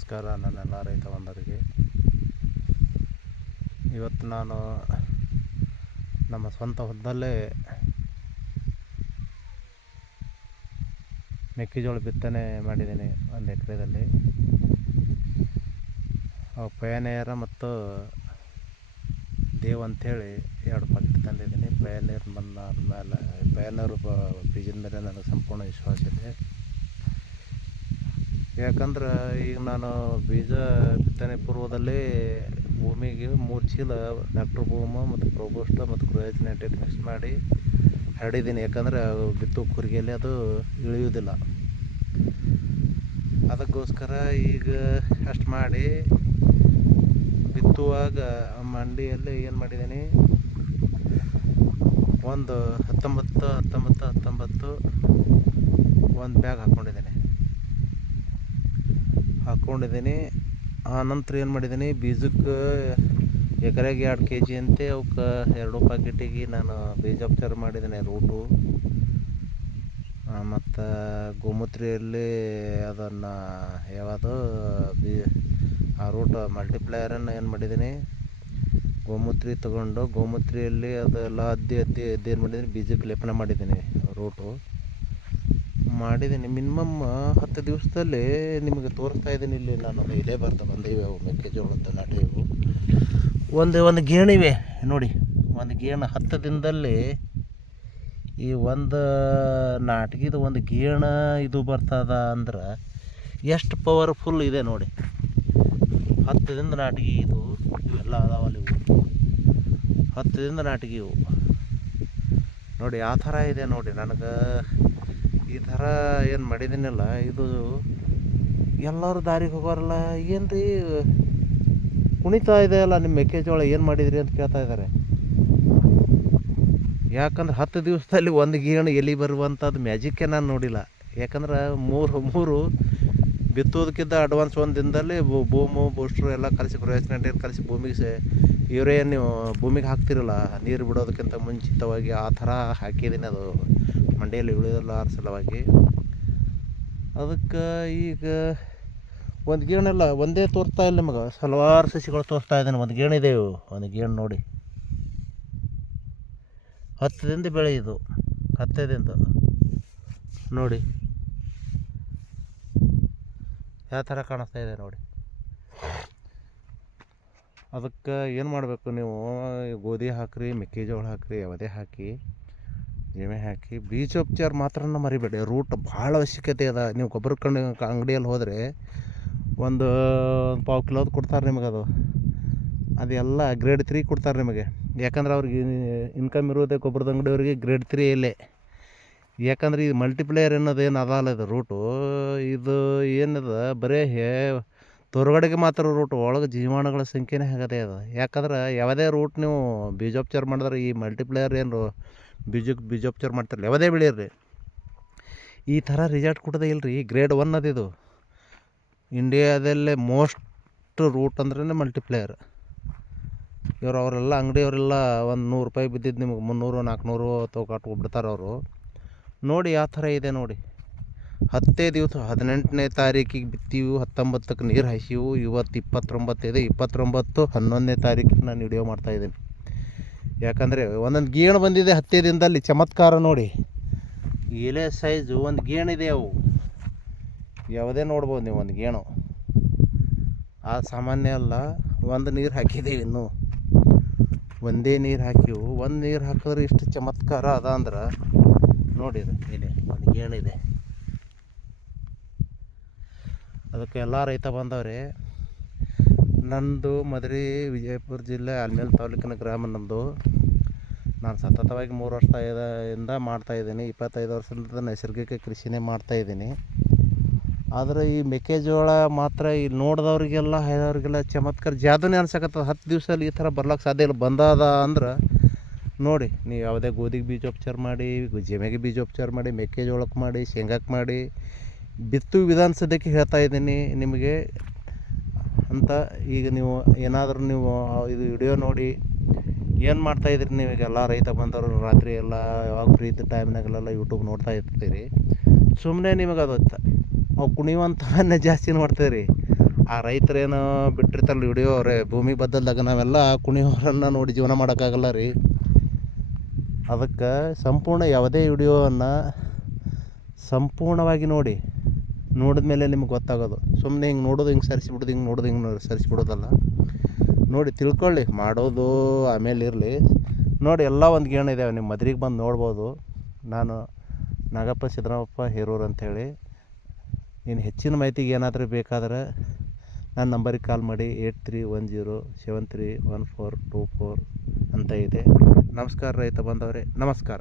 ನಮಸ್ಕಾರ ನನ್ನೆಲ್ಲ ರೈತ ಬಾಂಧವರಿಗೆ. ಇವತ್ತು ನಾನು ನಮ್ಮ ಸ್ವಂತ ಹೊಲದಲ್ಲೇ ಮೆಕ್ಕೆಜೋಳ ಬಿತ್ತನೆ ಮಾಡಿದ್ದೀನಿ. 1 ಎಕರೆದಲ್ಲಿ ಪಯನೇರ ಮತ್ತು ದೇವ್ ಅಂಥೇಳಿ 2 ಪಾಕೆಟ್ ತಂದಿದ್ದೀನಿ. ಪಯನೇರ್ ಬಂದಾದ್ಮೇಲೆ ಪಯನೇರ್ ಬೀಜದ ಮೇಲೆ ನನಗೆ ಸಂಪೂರ್ಣ ವಿಶ್ವಾಸ ಇದೆ. ಯಾಕಂದ್ರೆ ಈಗ ನಾನು ಬೀಜ ಬಿತ್ತನೆ ಪೂರ್ವದಲ್ಲಿ ಭೂಮಿಗೆ 3 ಚೀಲ ಡಾಕ್ಟರ್ ಭೂಮ ಮತ್ತು ಪ್ರೋಬೋಸ್ಟ ಮತ್ತು ಕ್ರೋಯಜ್ನೆಟಿಕ್ ಮಿಕ್ಸ್ ಮಾಡಿ ಹರಡಿದ್ದೀನಿ. ಯಾಕಂದರೆ ಬಿತ್ತು ಕೂರಿಗೆಯಲ್ಲಿ ಅದು ಇಳಿಯುವುದಿಲ್ಲ. ಅದಕ್ಕೋಸ್ಕರ ಈಗ ಅಷ್ಟು ಮಾಡಿ ಬಿತ್ತುವಾಗ ಮಂಡಿಯಲ್ಲಿ ಏನು ಮಾಡಿದ್ದೀನಿ, ಒಂದು 19 ಒಂದು ಬ್ಯಾಗ್ ಹಾಕ್ಕೊಂಡಿದ್ದೀನಿ. ಆ ನಂತರ ಏನು ಮಾಡಿದ್ದೀನಿ, ಬೀಜಕ್ಕೆ ಎಕರೆಗೆ 2 kg ಅಂತೆ ಅವಕ್ಕೆ 2 ಪಾಕೆಟಿಗೆ ನಾನು ಬೀಜೋಪಚಾರ ಮಾಡಿದ್ದೀನಿ. ರೂಟು ಮತ್ತು ಗೋಮೂತ್ರಿಯಲ್ಲಿ ಅದನ್ನು ಯಾವುದು ಆ ರೂಟ್ ಮಲ್ಟಿಪ್ಲೈಯರನ್ನು ಏನು ಮಾಡಿದ್ದೀನಿ, ಗೋಮೂತ್ರಿ ತೊಗೊಂಡು ಗೋಮೂತ್ರಿಯಲ್ಲಿ ಅದೆಲ್ಲ ಅದ್ದಿ ಏನು ಮಾಡಿದ್ದೀನಿ, ಬೀಜಕ್ಕೆ ಲೇಪನ ಮಾಡಿದ್ದೀನಿ. ರೂಟು ಮಾಡಿದ್ದೀನಿ. ಮಿನಿಮಮ್ 10 ದಿವಸದಲ್ಲಿ ನಿಮಗೆ ತೋರಿಸ್ತಾ ಇದ್ದೀನಿ. ಇಲ್ಲಿ ನಾನು ಇಲ್ಲೇ ಬಂದಿವೆ ಅವು ಮೆಕ್ಕೆಜೋಳದ ನಾಟಿ. ಇವು ಒಂದು ಗೇಣಿವೆ ನೋಡಿ. ಒಂದು ಗೇಣು 10 ದಿನದಲ್ಲಿ ಈ ಒಂದು ನಾಟಿಗಿದು ಒಂದು ಗೇಣ ಇದು ಬರ್ತದ ಅಂದ್ರೆ ಎಷ್ಟು ಪವರ್ಫುಲ್ ಇದೆ ನೋಡಿ. 10 ದಿನದ ನಾಟಿಗೆ ಇವೆಲ್ಲ ಅದಾವಲ್ಲ. ಇವು 10 ದಿನದ ನಾಟಿಗೆ ಇವು ನೋಡಿ ಯಾವ ಥರ ಇದೆ ನೋಡಿ. ನನಗೆ ಈ ಥರ ಏನು ಮಾಡಿದ್ದೀನಲ್ಲ, ಇದು ಎಲ್ಲರೂ ದಾರಿಗೆ ಹೋಗೋರಲ್ಲ, ಏನು ರೀ ಕುಣಿತಾ ಇದೆಯಲ್ಲ ನಿಮ್ಮ ಮೆಕ್ಕೆಜೋಳ, ಏನು ಮಾಡಿದ್ರಿ ಅಂತ ಕೇಳ್ತಾ ಇದ್ದಾರೆ. ಯಾಕಂದ್ರೆ 10 ದಿವಸದಲ್ಲಿ ಒಂದು ಗೇಣು ಎಲ್ಲಿ ಬರುವಂಥದ್ದು ಮ್ಯಾಜಿಕ್ಕೇ ನಾನು ನೋಡಿಲ್ಲ. ಯಾಕಂದ್ರೆ ಮೂರು ಬಿತ್ತೋದಕ್ಕಿಂತ ಅಡ್ವಾನ್ಸ್ 1 ದಿನದಲ್ಲಿ ಬೂಮು ಬೂಸ್ಟ್ರು ಎಲ್ಲ ಕಲಿಸಿ ಕ್ರೋಯಜ್ನೆಟಿಕ್ ಕಲಿಸಿ ಭೂಮಿಗೆ ಯೂರಿಯಾ ನೀವು ಭೂಮಿಗೆ ಹಾಕ್ತಿರಲ್ಲ ನೀರು ಬಿಡೋದಕ್ಕಿಂತ ಮುಂಚಿತವಾಗಿ, ಆ ಥರ ಹಾಕಿದ್ದೀನಿ. ಅದು ಮಂಡಿಯಲ್ಲಿ ಉಳಿದಲ್ಲ ಸಲುವಾಗಿ. ಅದಕ್ಕೆ ಈಗ ಒಂದು ಗೇಣೆಲ್ಲ ಒಂದೇ ತೋರಿಸ್ತಾ ಇಲ್ಲ ನಿಮಗೆ, ಹಲವಾರು ಸಸಿಗಳು ತೋರಿಸ್ತಾ ಇದ್ದೀನಿ. ಒಂದು ಗೇಣಿದೆ, ಒಂದು ಗೇಣು ನೋಡಿ. 10 ದಿನದ ಬೆಳೆ ಇದು, 10 ದಿನದ ನೋಡಿ ಯಾವ ಥರ ಕಾಣಿಸ್ತಾ ಇದೆ ನೋಡಿ. ಅದಕ್ಕೆ ಏನು ಮಾಡಬೇಕು, ನೀವು ಗೋಧಿ ಹಾಕಿರಿ, ಮೆಕ್ಕೆಜೋಳ ಹಾಕಿರಿ, ಯಾವುದೇ ಹಾಕಿ, ಜೀಮೆ ಹಾಕಿ, ಬೀಜೋಪಚಾರ ಮಾತ್ರ ಮರಿಬೇಡಿ. ರೂಟ್ ಭಾಳ ಅವಶ್ಯಕತೆ ಅದ. ನೀವು ಗೊಬ್ಬರ ಅಂಗಡಿಯಲ್ಲಿ ಹೋದರೆ ಒಂದು 1/4 ಕಿಲೋದು ಕೊಡ್ತಾರೆ ನಿಮಗೆ. ಅದೆಲ್ಲ ಗ್ರೇಡ್ 3 ಕೊಡ್ತಾರೆ ನಿಮಗೆ. ಯಾಕಂದ್ರೆ ಅವ್ರಿಗೆ ಇನ್ಕಮ್ ಇರೋದೇ ಗೊಬ್ಬರದ ಅಂಗಡಿಯವ್ರಿಗೆ ಗ್ರೇಡ್ 3 ಇಲ್ಲೇ. ಯಾಕಂದ್ರೆ ಇದು ಮಲ್ಟಿಪ್ಲೇಯರ್ ಅನ್ನೋದೇನು ಅದಲ್ಲ, ಇದು ರೂಟು ಇದು ಏನದ ಬರೀ ಹೊರಗಡೆಗೆ ಮಾತ್ರ ರೂಟು, ಒಳಗೆ ಜೀವಾಣುಗಳ ಸಂಖ್ಯೆನೇ ಆಗದೆ ಅದು. ಯಾಕಂದ್ರೆ ಯಾವುದೇ ರೂಟ್ ನೀವು ಬೀಜೋಪಚಾರ ಮಾಡಿದ್ರೆ, ಈ ಮಲ್ಟಿಪ್ಲೇಯರ್ ಏನು ಬೀಜೋಪಚಾರ ಮಾಡ್ತಿರಲ್ಲ, ಯಾವುದೇ ಬೆಳೀರಿ ಈ ಥರ ರಿಸಲ್ಟ್ ಕೊಡೋದೇ ಇಲ್ಲ ರೀ. ಗ್ರೇಡ್ 1 ಅದಿದು. ಇಂಡಿಯಾದಲ್ಲೇ ಮೋಸ್ಟ್ ರೂಟ್ ಅಂದ್ರೆ ಮಲ್ಟಿಪ್ಲೇಯರ್. ಅವರೆಲ್ಲ ಅಂಗಡಿಯವರೆಲ್ಲ ಒಂದು 100 ರೂಪಾಯಿ ಬಿದ್ದಿದ್ದು ನಿಮಗೆ 300-400 ತೊಗೊಟ್ಬಿಡ್ತಾರೆ ಅವರು. ನೋಡಿ ಯಾವ ಥರ ಇದೆ ನೋಡಿ. 10 ದಿವಸ 18ನೇ ತಾರೀಕಿಗೆ ಬಿತ್ತೀವಿ, 19ಕ್ಕೆ ನೀರು ಹಾಯಿಸಿವು. ಇವತ್ತು 29 ಇದೆ. 29 11ನೇ ತಾರೀಕಿಗೆ ನಾನು ವಿಡಿಯೋ ಮಾಡ್ತಾಯಿದ್ದೀನಿ. ಯಾಕಂದರೆ ಒಂದೊಂದು ಗೇಣು ಬಂದಿದೆ 10 ದಿನದಲ್ಲಿ. ಚಮತ್ಕಾರ ನೋಡಿ. ಎಲೆ ಸೈಜು ಒಂದು ಗೇಣಿದೆ. ಅವು ಯಾವುದೇ ನೋಡ್ಬೋದು ನೀವು. ಒಂದು ಗೇಣು ಆ ಸಾಮಾನ್ಯ ಅಲ್ಲ. ಒಂದು ನೀರು ಹಾಕಿದ್ದೀವಿ, ಇನ್ನೂ ಒಂದೇ ನೀರು ಹಾಕಿವು. ಒಂದು ನೀರು ಹಾಕಿದ್ರೆ ಇಷ್ಟು ಚಮತ್ಕಾರ ಅದ ಅಂದ್ರೆ ನೋಡಿರಿ. ಇಲ್ಲಿ ಒಂದು ಗೇಣಿದೆ. ಅದಕ್ಕೆ ಎಲ್ಲ ರೈತ ಬಾಂಧವರೇ, ನಂದು ಮಧುರೆ ವಿಜಯಪುರ ಜಿಲ್ಲೆ ಆಲ್ಮೇಲ್ ತಾಲೂಕಿನ ಗ್ರಾಮ ನಮ್ಮದು. ನಾನು ಸತತವಾಗಿ 3 ವರ್ಷದಿಂದ ಮಾಡ್ತಾಯಿದ್ದೀನಿ. 25 ವರ್ಷದಿಂದ ನೈಸರ್ಗಿಕ ಕೃಷಿನೇ ಮಾಡ್ತಾಯಿದ್ದೀನಿ. ಆದರೆ ಈ ಮೆಕ್ಕೆಜೋಳ ಮಾತ್ರ ಇಲ್ಲಿ ನೋಡಿದವ್ರಿಗೆಲ್ಲ ಹೇಳೋರಿಗೆಲ್ಲ ಚಮತ್ಕಾರ ಜಾದೂನೇ ಅನ್ಸಕತ್ತದ. 10 ದಿವಸದಲ್ಲಿ ಈ ಥರ ಬರ್ಲಿಕ್ಕೆ ಸಾಧ್ಯ ಇಲ್ಲ. ಬಂದಾದ ಅಂದ್ರೆ ನೋಡಿ, ನೀವು ಯಾವುದೇ ಗೋಧಿಗೆ ಬೀಜೋಪಚಾರ ಮಾಡಿ, ಜಮೆಗೆ ಬೀಜೋಪಚಾರ ಮಾಡಿ, ಮೆಕ್ಕೆಜೋಳಕ್ಕೆ ಮಾಡಿ, ಶೇಂಗಾಕ್ಕೆ ಮಾಡಿ, ಬಿತ್ತು ವಿಧಾನ ಸದ್ಯಕ್ಕೆ ಹೇಳ್ತಾ ಇದ್ದೀನಿ ನಿಮಗೆ ಅಂತ. ಈಗ ನೀವು ಏನಾದರೂ ನೀವು ಇದು ವಿಡಿಯೋ ನೋಡಿ ಏನು ಮಾಡ್ತಾಯಿದ್ರಿ ನೀವೀಗೆಲ್ಲ ರೈತ ಬಂದವರು, ರಾತ್ರಿ ಎಲ್ಲ ಯಾವಾಗ ಫ್ರೀ ಇದ್ದ ಟೈಮ್ನಾಗೆಲ್ಲ ಯೂಟ್ಯೂಬ್ ನೋಡ್ತಾ ಇರ್ತೀರಿ. ಸುಮ್ಮನೆ ನಿಮಗೆ ಅದು ಅವು ಕುಣಿಯುವಂಥ ಜಾಸ್ತಿ ನೋಡ್ತೀರಿ. ಆ ರೈತರೇನು ಬಿಟ್ಟಿರ್ತಾರಲ್ಲ ವಿಡಿಯೋ ಅವರೇ ಭೂಮಿ ಬದ್ದಲ್ದಾಗ ನಾವೆಲ್ಲ ಕುಣಿಯೋರನ್ನು ನೋಡಿ ಜೀವನ ಮಾಡೋಕ್ಕಾಗಲ್ಲ ರೀ. ಅದಕ್ಕೆ ಸಂಪೂರ್ಣ ಯಾವುದೇ ವಿಡಿಯೋವನ್ನು ಸಂಪೂರ್ಣವಾಗಿ ನೋಡಿದ ಮೇಲೆ ನಿಮ್ಗೆ ಗೊತ್ತಾಗೋದು. ಸುಮ್ಮನೆ ಹಿಂಗೆ ನೋಡೋದು ಹಿಂಗೆ ಸರಿಸಿಬಿಡೋದು, ಹಿಂಗೆ ನೋಡೋದು ಹಿಂಗೆ ಸರಿಸಿಬಿಡೋದಲ್ಲ. ನೋಡಿ ತಿಳ್ಕೊಳ್ಳಿ, ಮಾಡೋದು ಆಮೇಲೆ ಇರಲಿ. ನೋಡಿ ಎಲ್ಲ ಒಂದು ಗೇಣ ಇದ್ದಾವೆ, ನಿಮ್ಮ ಮದ್ರಿಗೆ ಬಂದು ನೋಡ್ಬೋದು. ನಾನು ನಾಗಪ್ಪ ಸಿದ್ದರಾಮಪ್ಪ ಹೇರೂರು ಅಂಥೇಳಿ. ಇನ್ನು ಹೆಚ್ಚಿನ ಮಾಹಿತಿಗೆ ಏನಾದರೂ ಬೇಕಾದ್ರೆ ನನ್ನ ನಂಬರಿಗೆ ಕಾಲ್ ಮಾಡಿ. 8310731424 ಅಂತ ಇದೆ. ನಮಸ್ಕಾರ ರೈತ ಬಂದವರೇ, ನಮಸ್ಕಾರ.